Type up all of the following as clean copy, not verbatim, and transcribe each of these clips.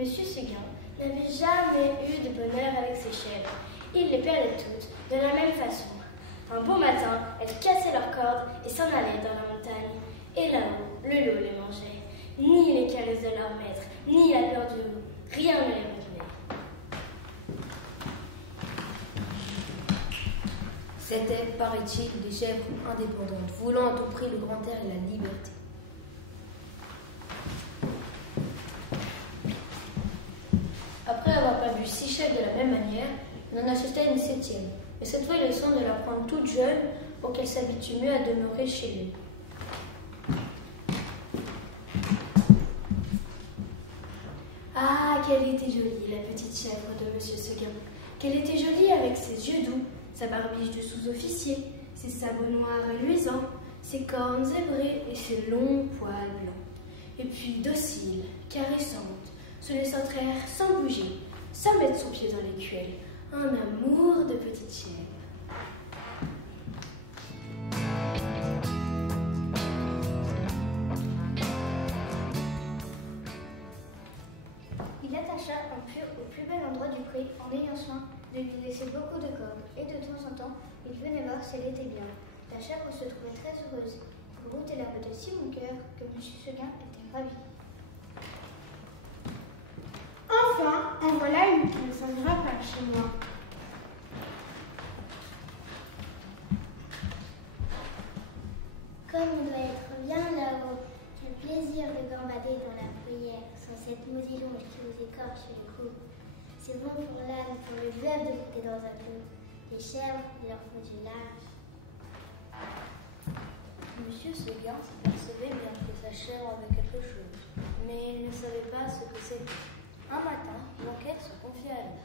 Monsieur Seguin n'avait jamais eu de bonheur avec ses chèvres. Il les perdait toutes de la même façon. Un beau matin, elles cassaient leurs cordes et s'en allaient dans la montagne. Et là-haut, le loup les mangeait. Ni les caresses de leur maître, ni la peur du loup, rien ne les retenait. C'étaient, paraît-il, des chèvres indépendantes, voulant à tout prix le grand air et la liberté. Après avoir perdu 6 chèvres de la même manière, on en assistait une 7e. Mais cette fois, il est temps de la prendre toute jeune pour qu'elle s'habitue mieux à demeurer chez lui. Ah, qu'elle était jolie, la petite chèvre de Monsieur Seguin. Qu'elle était jolie avec ses yeux doux, sa barbiche de sous-officier, ses sabots noirs et luisants, ses cornes zébrées et ses longs poils blancs. Et puis docile, caressante, se laissant traire sans bouger, sans mettre son pied dans l'écuelle. Un amour de petite chèvre. Il attacha un pieu au plus bel endroit du pré en ayant soin de lui laisser beaucoup de cordes, et de temps en temps, il venait voir si elle était bien. La chèvre se trouvait très heureuse. Pour goûter l'herbe de si bon cœur que M. Seguin était ravi. Enfin, en voilà une qui ne s'en ira pas chez moi. Comme on doit être bien là-haut, quel plaisir de gambader dans la bruyère, sans cette mousillonge qui vous écorche le cou. C'est bon pour l'âne, pour le veuve de monter dans un clou. Les chèvres, il leur faut du large. Monsieur Seguin s'apercevait bien que sa chèvre avait quelque chose, mais il ne savait pas ce que c'était. Un matin, l'enquête se confia à lui.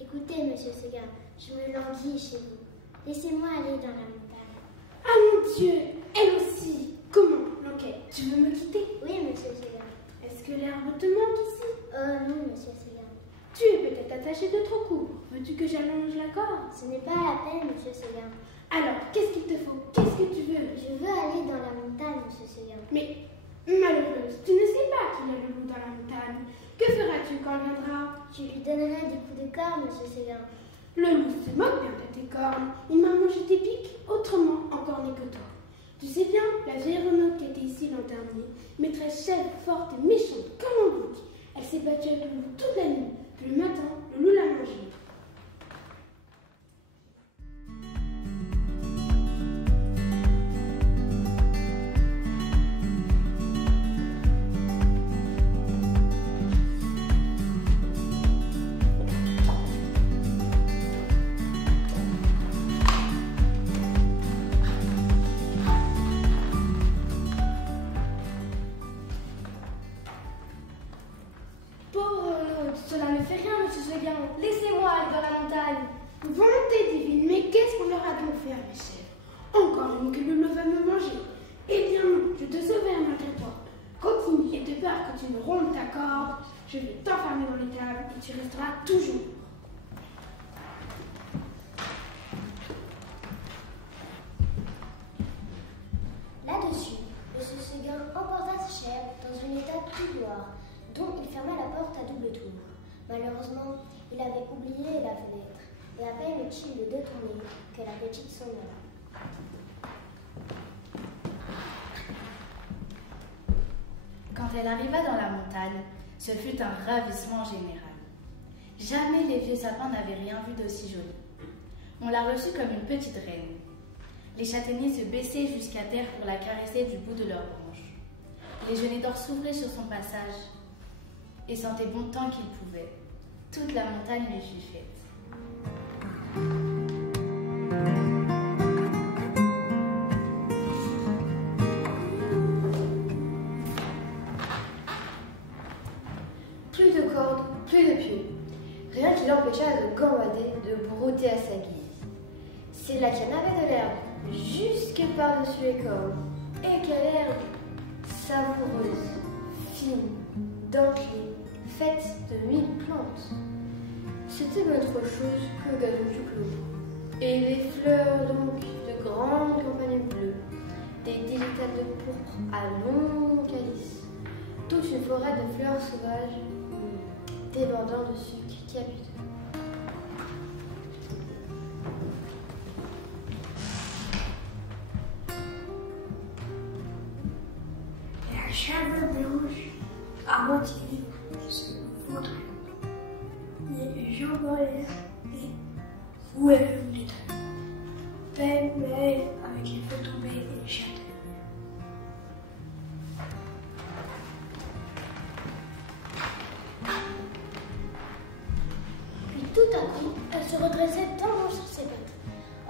Écoutez, Monsieur Seguin, je me languis chez vous. Laissez-moi aller dans la montagne. Ah mon Dieu, elle aussi. Comment, l'enquête? Tu veux me quitter? Oui, Monsieur Seguin. Est-ce que l'herbe te manque ici? Oh non, Monsieur Seguin. Tu es peut-être attaché de trop court. Veux-tu que j'allonge la corde? Ce n'est pas la peine, Monsieur Seguin. Alors, qu'est-ce qu'il te faut? Qu'est-ce que tu veux? Je veux aller dans la montagne, Monsieur Seguin. Mais, malheureuse, tu ne sais pas qu'il y a le loup dans la montagne. Que feras-tu quand il viendra? Je lui donnerai des coups de corps, Monsieur Seguin. Le loup se moque bien de tes cornes. Il m'a mangé tes pics, autrement encore né que toi. Tu sais bien, la vieille Renaud qui était ici l'an dernier, maîtresse chèvre, forte et méchante comme un bouc. Elle s'est battue avec le loup toute la nuit. Puis le matin, le loup l'a mangée. Cela ne fait rien, Monsieur Seguin. Laissez-moi aller dans la montagne. Volonté divine, mais qu'est-ce qu'on leur a donc fait à mes chèvres? Encore une que le loup va me manger. Eh bien non, je te sauverai malgré toi. Continue et de peur que tu me rompes ta corde, je vais t'enfermer dans l'étable et tu resteras toujours. Là-dessus, Monsieur Seguin emporta ses chèvres dans une étable couloir, dont il ferma la porte à double tour. Malheureusement, il avait oublié la fenêtre, et à peine eut-il le dos tourné que la petite s'en alla. Quand elle arriva dans la montagne, ce fut un ravissement général. Jamais les vieux sapins n'avaient rien vu d'aussi joli. On la reçut comme une petite reine. Les châtaigniers se baissaient jusqu'à terre pour la caresser du bout de leurs branches. Les genêts d'or s'ouvraient sur son passage et sentaient bon tant qu'ils pouvaient. Toute la montagne lui fut faite. Plus de cordes, plus de pieux. Rien qui l'empêcha de gambader, de brouter à sa guise. C'est là qu'il y en avait de l'herbe, jusque par-dessus les cordes. Et quelle herbe! Savoureuse, fine, dentelée, faite de 1000 plantes. C'était autre chose que le gazon du clos. Et les fleurs donc, de grandes campagnes bleues, des digitales de pourpre à longs calices. Toute une forêt de fleurs sauvages, débordant de sucre capiteux. La chèvre blanche, à moitié, se vaudrait. Les gens volaient et rouaient le métal. Pêle-mêle avec les feux tombés et les châtaignes. Puis tout à coup, elle se redressait tendant sur ses pattes.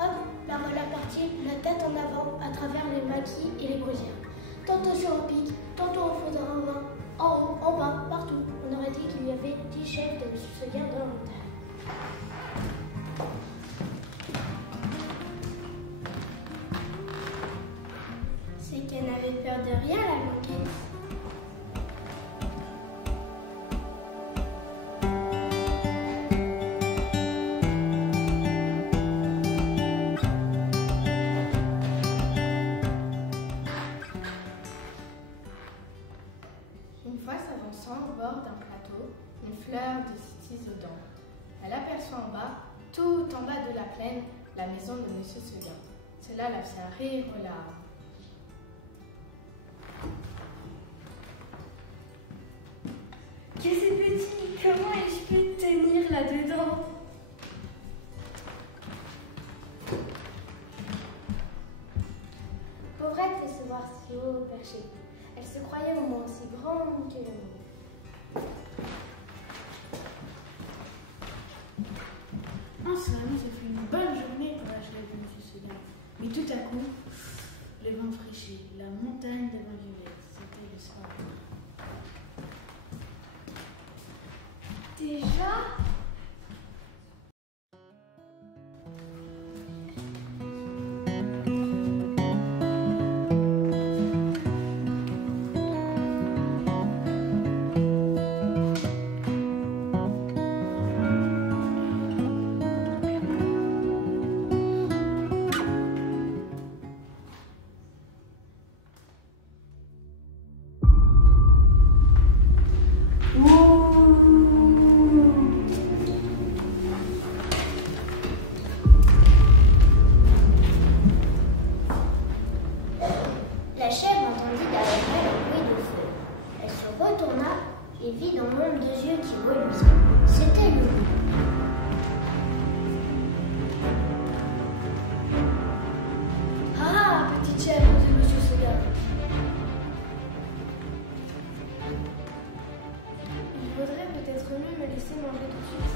Hop, la voilà partie, la tête en avant, à travers les maquis et les brosières. Tantôt sur un pic, tantôt en faisant un vin, en haut, en bas, partout. On aurait dit qu'il y avait 10 chefs de M. Seguin dans la montagne. C'est qu'elle n'avait peur de rien, la blanquette. Une fois s'avançant au bord d'un plateau, une fleur de cytise aux dents. Elle aperçoit en bas, tout en bas de la plaine, la maison de M. Seguin. Cela la fait rire aux larmes. Que c'est petit, comment ai-je pu tenir là-dedans? Pauvrette de se voir si haut perché. Elle se croyait au moins aussi grande que le monde. En somme, ce fut une bonne journée pour la chèvre de M. Seguin. Mais tout à coup, le vent fraîchit, la montagne devint violette. C'était le soir. Déjà? La chèvre entendit derrière elle un bruit de feu. Elle se retourna et vit dans l'ombre deux yeux qui reluisaient. C'était le loup. Ah, petite chèvre de M. Seguin. Il vaudrait peut-être mieux me laisser manger tout de suite.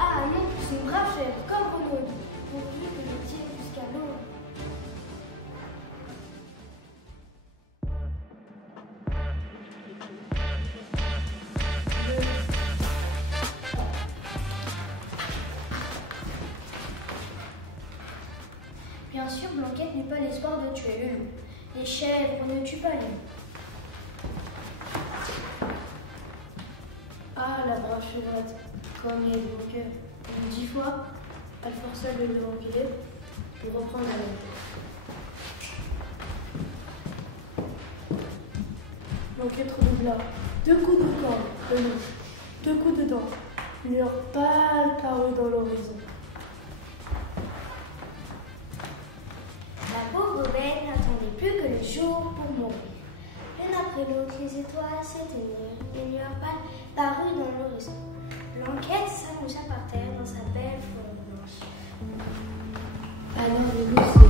Ah non, c'est une brave chèvre, comme Renaud dit, pourvu que je tienne jusqu'à l'eau. Bien sûr, Blanquette n'eut pas l'espoir de tuer le loup. Les chèvres ne tuent pas les loups. Ah, la brave chevrette, comme il est de bon cœur. 10 fois, elle força le loup reculer pour reprendre la tête. L'enquête redoubla. 2 coups de corde, de louche, 2 coups de dents. Une lueur pâle parut dans l'horizon. La pauvre bête n'attendait plus que le jour pour mourir. L'une après l'autre, les étoiles s'éteignirent, les lueurs pâles parurent dans l'horizon. Blanquette s'allongea par terre dans sa belle forme blanche. Alors le loup